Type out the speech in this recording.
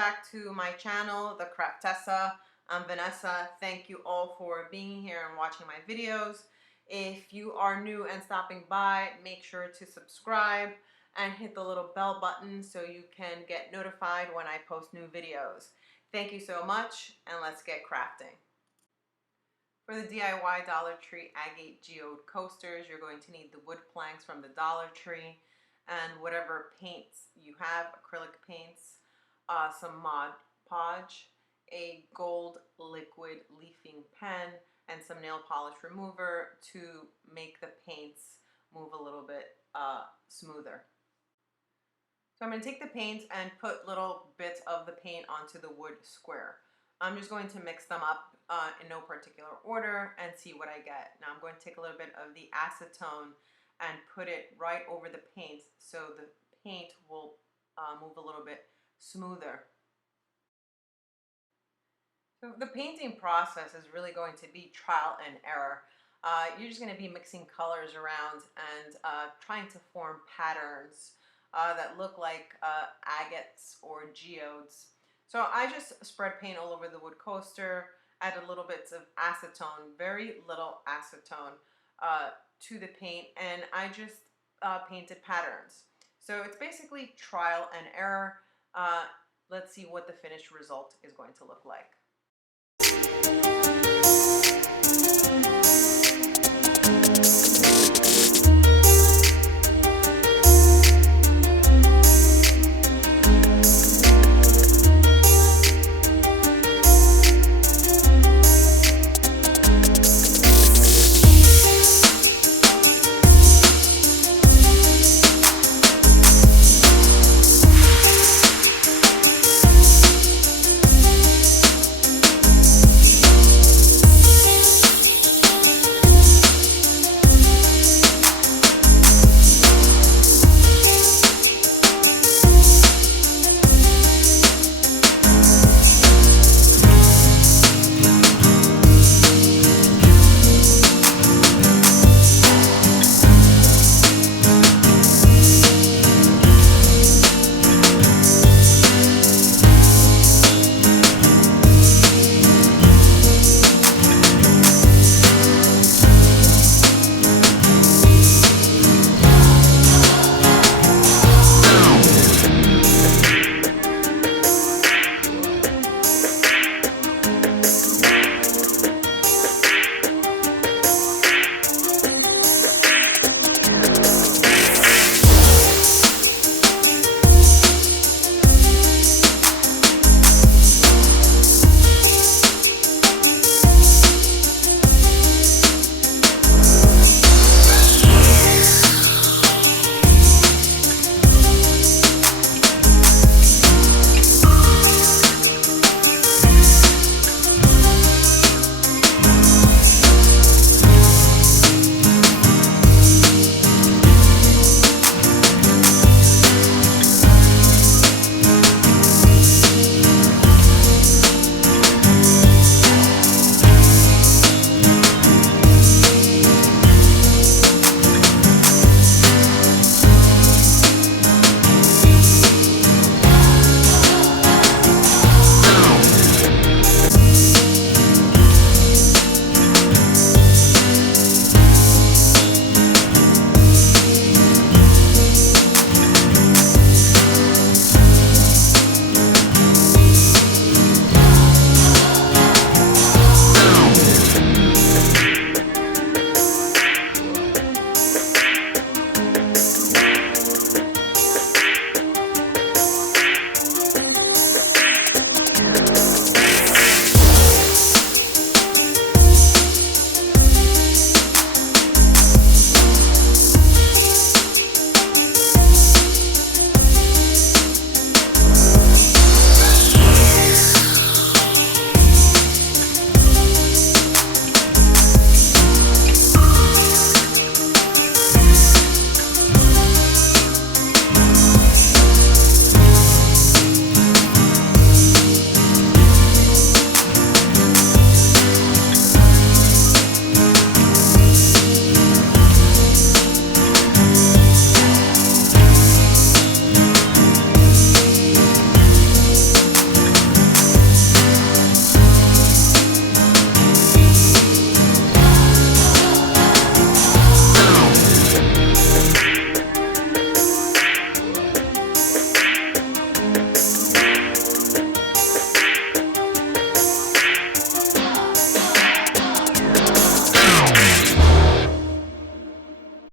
back to my channel, The Craftessa. I'm Vanessa. Thank you all for being here and watching my videos. If you are new and stopping by, make sure to subscribe and hit the little bell button so you can get notified when I post new videos. Thank you so much, and let's get crafting. For the DIY Dollar Tree Agate Geode coasters, you're going to need the wood planks from the Dollar Tree and whatever paints you have, acrylic paints, some Mod Podge, a gold liquid leafing pen, and some nail polish remover to make the paints move a little bit smoother. So I'm going to take the paint and put little bits of the paint onto the wood square. I'm just going to mix them up in no particular order and see what I get. Now I'm going to take a little bit of the acetone and put it right over the paint so the paint will move a little bit smoother. So the painting process is really going to be trial and error. You're just going to be mixing colors around and trying to form patterns that look like agates or geodes. So I just spread paint all over the wood coaster, add a little bits of acetone, very little acetone to the paint, and I just painted patterns. So it's basically trial and error. Let's see what the finished result is going to look like.